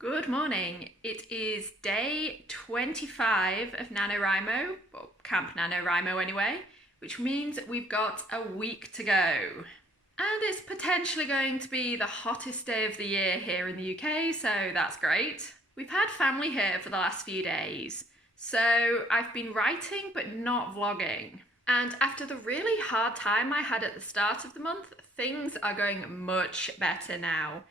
Good morning. It is day 25 of NaNoWriMo, or Camp NaNoWriMo anyway, which means we've got a week to go. And it's potentially going to be the hottest day of the year here in the UK, so that's great. We've had family here for the last few days, so I've been writing but not vlogging. And after the really hard time I had at the start of the month, things are going much better now.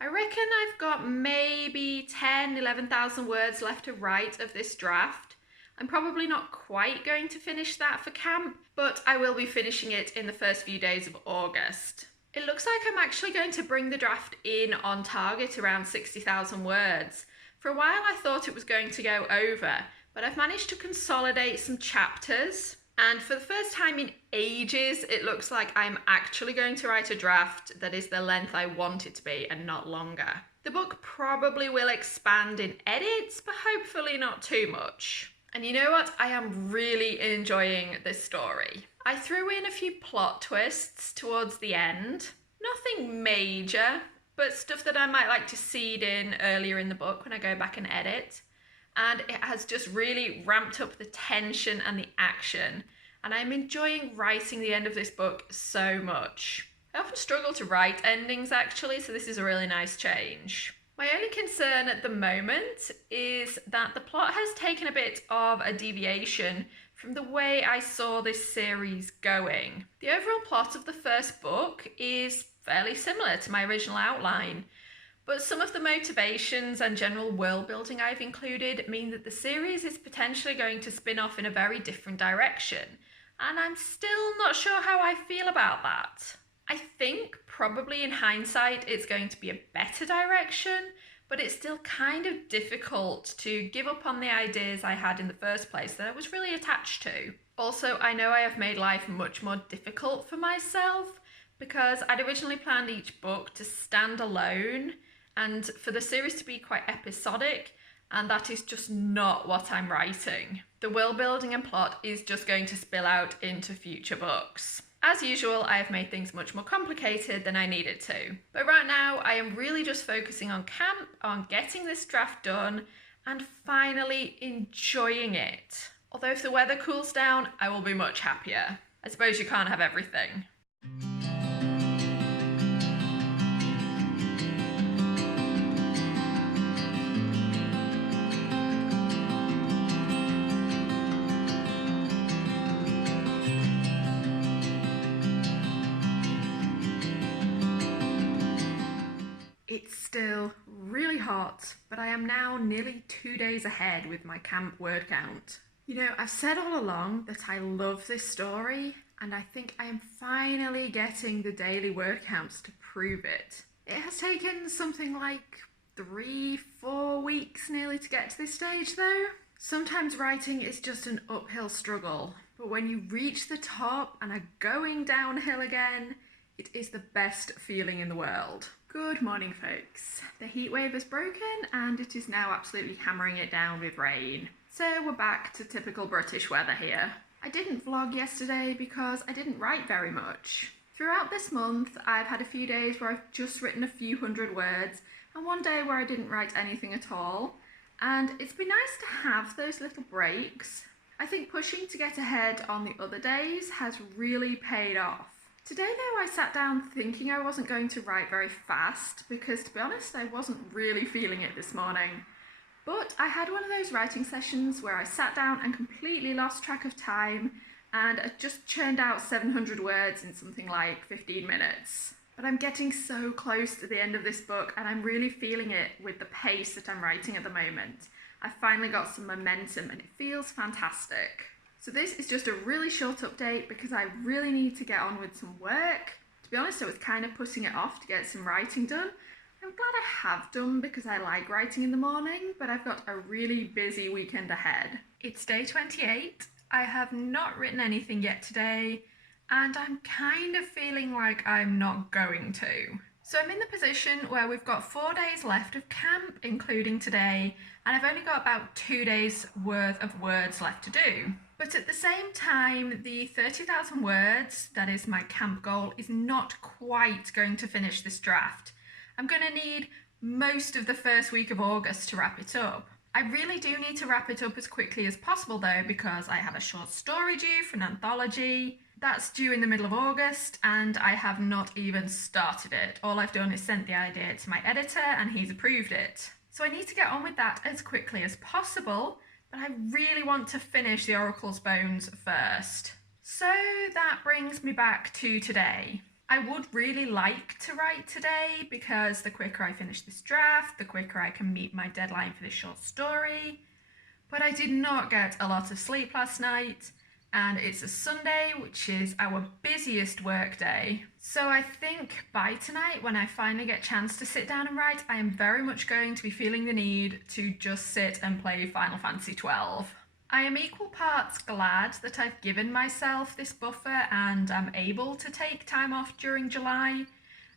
I reckon I've got maybe 11,000 words left to write of this draft. I'm probably not quite going to finish that for camp, but I will be finishing it in the first few days of August. It looks like I'm actually going to bring the draft in on target around 60,000 words. For a while I thought it was going to go over, but I've managed to consolidate some chapters. And for the first time in ages, it looks like I'm actually going to write a draft that is the length I want it to be and not longer. The book probably will expand in edits, but hopefully not too much. And you know what? I am really enjoying this story. I threw in a few plot twists towards the end. Nothing major, but stuff that I might like to seed in earlier in the book when I go back and edit. And it has just really ramped up the tension and the action. And I'm enjoying writing the end of this book so much. I often struggle to write endings actually, so this is a really nice change. My only concern at the moment is that the plot has taken a bit of a deviation from the way I saw this series going. The overall plot of the first book is fairly similar to my original outline, but some of the motivations and general world building I've included mean that the series is potentially going to spin off in a very different direction, and I'm still not sure how I feel about that. I think probably in hindsight it's going to be a better direction, but it's still kind of difficult to give up on the ideas I had in the first place that I was really attached to. Also, I know I have made life much more difficult for myself because I'd originally planned each book to stand alone and for the series to be quite episodic, and that is just not what I'm writing. The world building and plot is just going to spill out into future books. As usual, I have made things much more complicated than I needed to. But right now, I am really just focusing on camp, on getting this draft done, and finally enjoying it. Although if the weather cools down, I will be much happier. I suppose you can't have everything. It's still really hot, but I am now nearly 2 days ahead with my camp word count. You know, I've said all along that I love this story, and I think I am finally getting the daily word counts to prove it. It has taken something like 3-4 weeks nearly to get to this stage though. Sometimes writing is just an uphill struggle, but when you reach the top and are going downhill again, it is the best feeling in the world. Good morning, folks. The heat wave has broken and it is now absolutely hammering it down with rain. So we're back to typical British weather here. I didn't vlog yesterday because I didn't write very much. Throughout this month, I've had a few days where I've just written a few hundred words and one day where I didn't write anything at all. And it's been nice to have those little breaks. I think pushing to get ahead on the other days has really paid off. Today though, I sat down thinking I wasn't going to write very fast because, to be honest, I wasn't really feeling it this morning. But I had one of those writing sessions where I sat down and completely lost track of time and I just churned out 700 words in something like 15 minutes. But I'm getting so close to the end of this book and I'm really feeling it with the pace that I'm writing at the moment. I've finally got some momentum and it feels fantastic. So this is just a really short update because I really need to get on with some work. To be honest, I was kind of putting it off to get some writing done. I'm glad I have done because I like writing in the morning, but I've got a really busy weekend ahead. It's day 28. I have not written anything yet today, and I'm kind of feeling like I'm not going to. So I'm in the position where we've got 4 days left of camp, including today, and I've only got about 2 days worth of words left to do. But at the same time, the 30,000 words, that is my camp goal, is not quite going to finish this draft. I'm going to need most of the first week of August to wrap it up. I really do need to wrap it up as quickly as possible though, because I have a short story due for an anthology. That's due in the middle of August and I have not even started it. All I've done is sent the idea to my editor and he's approved it. So I need to get on with that as quickly as possible, but I really want to finish the Oracle's Bones first. So that brings me back to today. I would really like to write today because the quicker I finish this draft, the quicker I can meet my deadline for this short story. But I did not get a lot of sleep last night and it's a Sunday, which is our busiest work day. So I think by tonight, when I finally get a chance to sit down and write, I am very much going to be feeling the need to just sit and play Final Fantasy XII. I am equal parts glad that I've given myself this buffer and I'm able to take time off during July,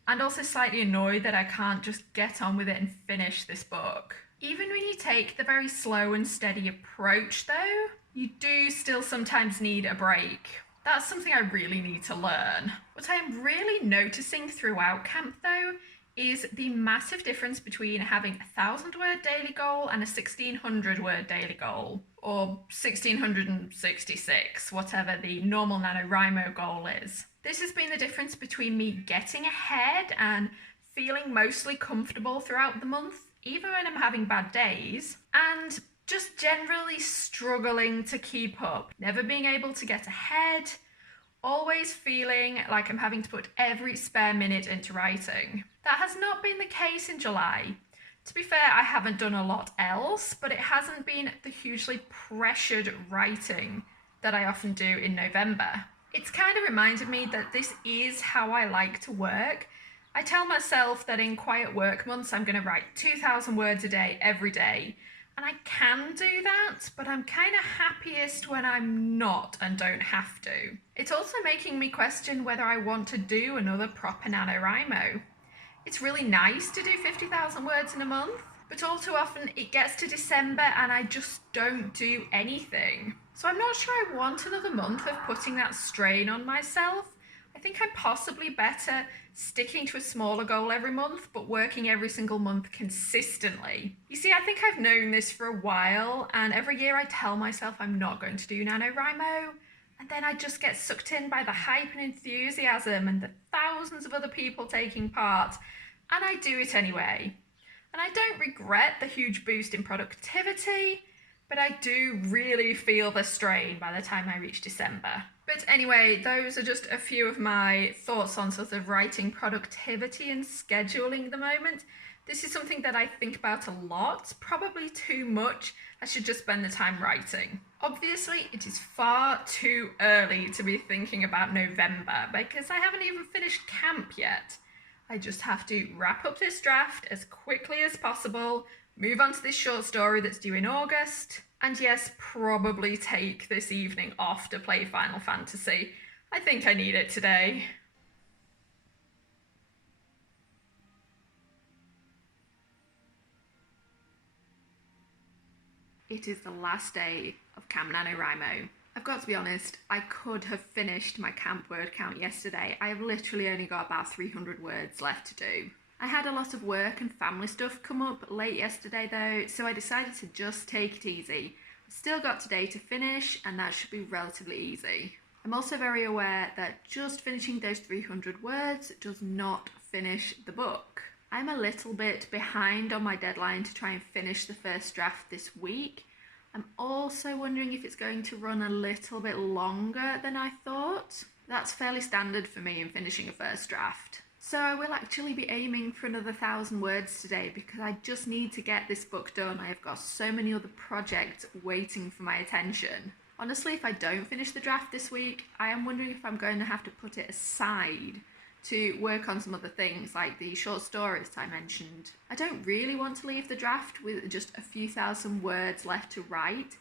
and also slightly annoyed that I can't just get on with it and finish this book. Even when you take the very slow and steady approach though, you do still sometimes need a break. That's something I really need to learn. What I am really noticing throughout camp though is the massive difference between having a 1,000-word daily goal and a 1,600-word daily goal, or 1,666, whatever the normal NaNoWriMo goal is. This has been the difference between me getting ahead and feeling mostly comfortable throughout the month, even when I'm having bad days, and just generally struggling to keep up, never being able to get ahead, always feeling like I'm having to put every spare minute into writing. That has not been the case in July. To be fair, I haven't done a lot else, but it hasn't been the hugely pressured writing that I often do in November. It's kind of reminded me that this is how I like to work. I tell myself that in quiet work months, I'm going to write 2,000 words a day, every day. And I can do that, but I'm kind of happiest when I'm not and don't have to. It's also making me question whether I want to do another proper NaNoWriMo. It's really nice to do 50,000 words in a month, but all too often it gets to December and I just don't do anything. So I'm not sure I want another month of putting that strain on myself. I think I'm possibly better sticking to a smaller goal every month, but working every single month consistently. You see, I think I've known this for a while, and every year I tell myself I'm not going to do NaNoWriMo, and then I just get sucked in by the hype and enthusiasm and the thousands of other people taking part, and I do it anyway. And I don't regret the huge boost in productivity, but I do really feel the strain by the time I reach December. But anyway, those are just a few of my thoughts on sort of writing productivity and scheduling at the moment. This is something that I think about a lot, probably too much. I should just spend the time writing. Obviously, it is far too early to be thinking about November because I haven't even finished camp yet. I just have to wrap up this draft as quickly as possible, move on to this short story that's due in August, and yes, probably take this evening off to play Final Fantasy. I think I need it today. It is the last day of Camp NaNoWriMo. I've got to be honest, I could have finished my camp word count yesterday. I have literally only got about 300 words left to do. I had a lot of work and family stuff come up late yesterday though, so I decided to just take it easy. I've still got today to finish and that should be relatively easy. I'm also very aware that just finishing those 300 words does not finish the book. I'm a little bit behind on my deadline to try and finish the first draft this week. I'm also wondering if it's going to run a little bit longer than I thought. That's fairly standard for me in finishing a first draft. So I will actually be aiming for another 1,000 words today because I just need to get this book done. I have got so many other projects waiting for my attention. Honestly, if I don't finish the draft this week, I am wondering if I'm going to have to put it aside to work on some other things like the short stories I mentioned. I don't really want to leave the draft with just a few thousand words left to write,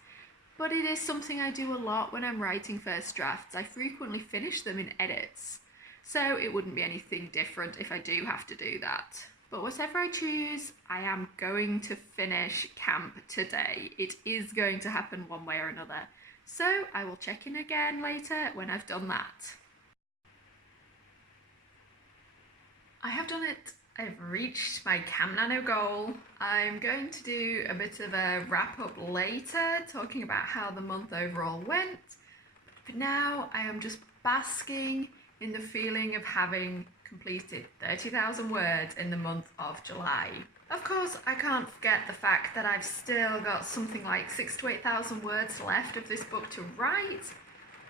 but it is something I do a lot when I'm writing first drafts. I frequently finish them in edits, so it wouldn't be anything different if I do have to do that. But whatever I choose, I am going to finish camp today. It is going to happen one way or another, so I will check in again later when I've done that. I have done it I've reached my Camp Nano goal. I'm going to do a bit of a wrap up later, talking about how the month overall went. For now, I am just basking in the feeling of having completed 30,000 words in the month of July. Of course, I can't forget the fact that I've still got something like 6,000 to 8,000 words left of this book to write,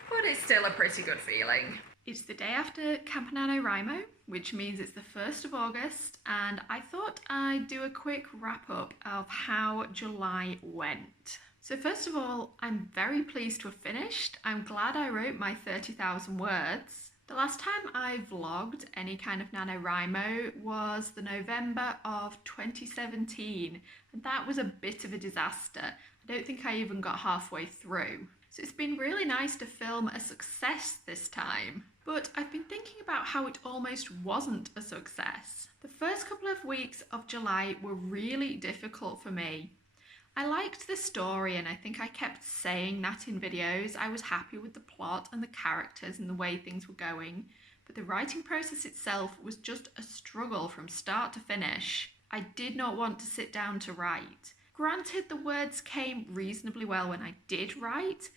but it's still a pretty good feeling. It's the day after Camp NaNoWriMo, which means it's the 1st of August, and I thought I'd do a quick wrap up of how July went. So first of all, I'm very pleased to have finished. I'm glad I wrote my 30,000 words. The last time I vlogged any kind of NaNoWriMo was the November of 2017, and that was a bit of a disaster. I don't think I even got halfway through. So it's been really nice to film a success this time. But I've been thinking about how it almost wasn't a success. The first couple of weeks of July were really difficult for me. I liked the story and I think I kept saying that in videos. I was happy with the plot and the characters and the way things were going, but the writing process itself was just a struggle from start to finish. I did not want to sit down to write. Granted, the words came reasonably well when I did write,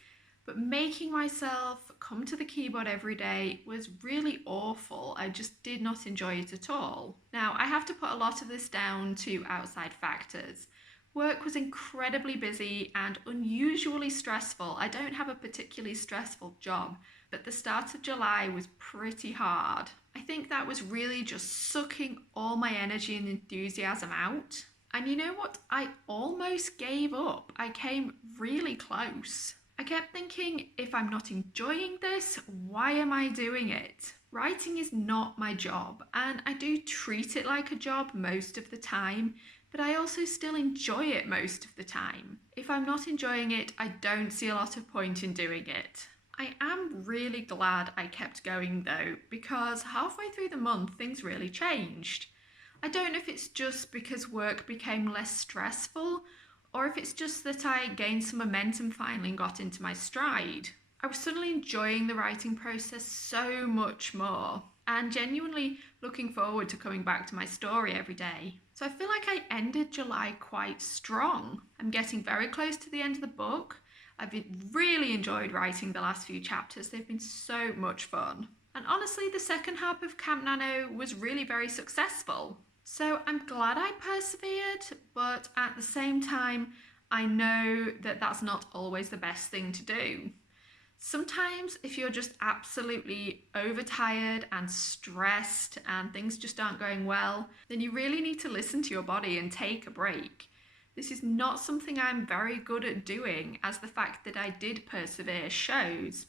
but making myself come to the keyboard every day was really awful. I just did not enjoy it at all. Now, I have to put a lot of this down to outside factors. Work was incredibly busy and unusually stressful. I don't have a particularly stressful job, but the start of July was pretty hard. I think that was really just sucking all my energy and enthusiasm out. And you know what? I almost gave up. I came really close. I kept thinking, if I'm not enjoying this, why am I doing it? Writing is not my job, and I do treat it like a job most of the time, but I also still enjoy it most of the time. If I'm not enjoying it, I don't see a lot of point in doing it. I am really glad I kept going though, because halfway through the month things really changed. I don't know if it's just because work became less stressful, or if it's just that I gained some momentum finally and got into my stride. I was suddenly enjoying the writing process so much more, and genuinely looking forward to coming back to my story every day. So I feel like I ended July quite strong. I'm getting very close to the end of the book. I've really enjoyed writing the last few chapters. They've been so much fun. And honestly, the second half of Camp Nano was really very successful. So I'm glad I persevered, but at the same time, I know that that's not always the best thing to do. Sometimes if you're just absolutely overtired and stressed and things just aren't going well, then you really need to listen to your body and take a break. This is not something I'm very good at doing, as the fact that I did persevere shows.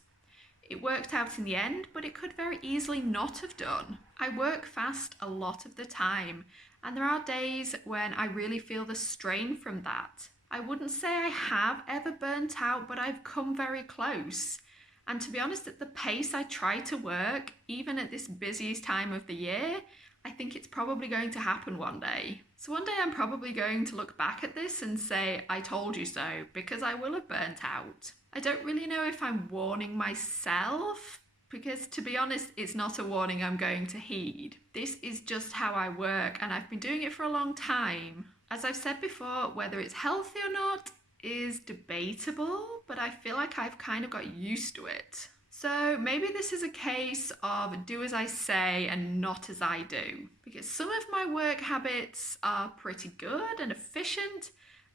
It worked out in the end, but it could very easily not have done. I work fast a lot of the time, and there are days when I really feel the strain from that. I wouldn't say I have ever burnt out, but I've come very close. And to be honest, at the pace I try to work, even at this busiest time of the year, I think it's probably going to happen one day. So one day I'm probably going to look back at this and say, I told you so, because I will have burnt out. I don't really know if I'm warning myself, because to be honest, it's not a warning I'm going to heed. This is just how I work, and I've been doing it for a long time. As I've said before, whether it's healthy or not is debatable, but I feel like I've kind of got used to it. So maybe this is a case of do as I say and not as I do, because some of my work habits are pretty good and efficient,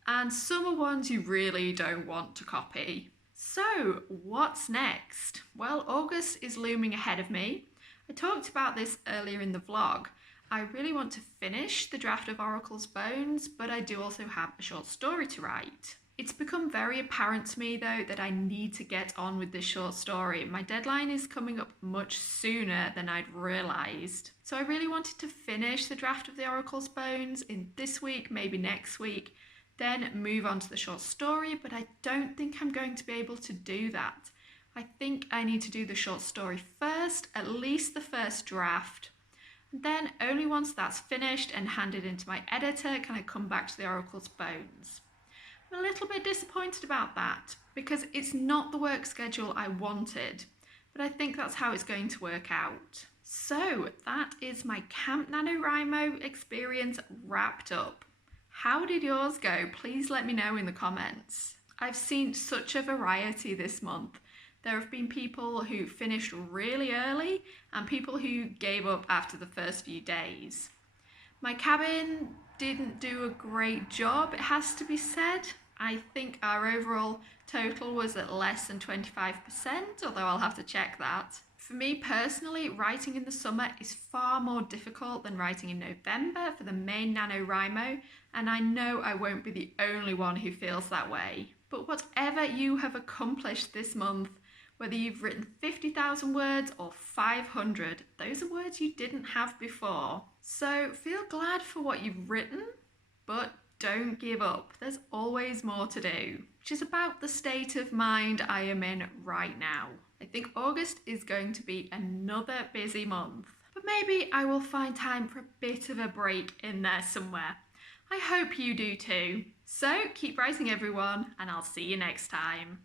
and some are ones you really don't want to copy. So what's next? Well, August is looming ahead of me. I talked about this earlier in the vlog. I really want to finish the draft of Oracle's Bones, but I do also have a short story to write. It's become very apparent to me though that I need to get on with this short story. My deadline is coming up much sooner than I'd realised. So I really wanted to finish the draft of the Oracle's Bones in this week, maybe next week, then move on to the short story, but I don't think I'm going to be able to do that. I think I need to do the short story first, at least the first draft. And then only once that's finished and handed into my editor can I come back to the Oracle's Bones. I'm a little bit disappointed about that because it's not the work schedule I wanted, but I think that's how it's going to work out. So that is my Camp NaNoWriMo experience wrapped up. How did yours go? Please let me know in the comments. I've seen such a variety this month. There have been people who finished really early and people who gave up after the first few days. My cabin didn't do a great job, it has to be said. I think our overall total was at less than 25%, although I'll have to check that. For me personally, writing in the summer is far more difficult than writing in November for the main NaNoWriMo, and I know I won't be the only one who feels that way. But whatever you have accomplished this month, whether you've written 50,000 words or 500, those are words you didn't have before. So feel glad for what you've written, but don't give up. There's always more to do, which is about the state of mind I am in right now. I think August is going to be another busy month, but maybe I will find time for a bit of a break in there somewhere. I hope you do too. So keep writing everyone, and I'll see you next time.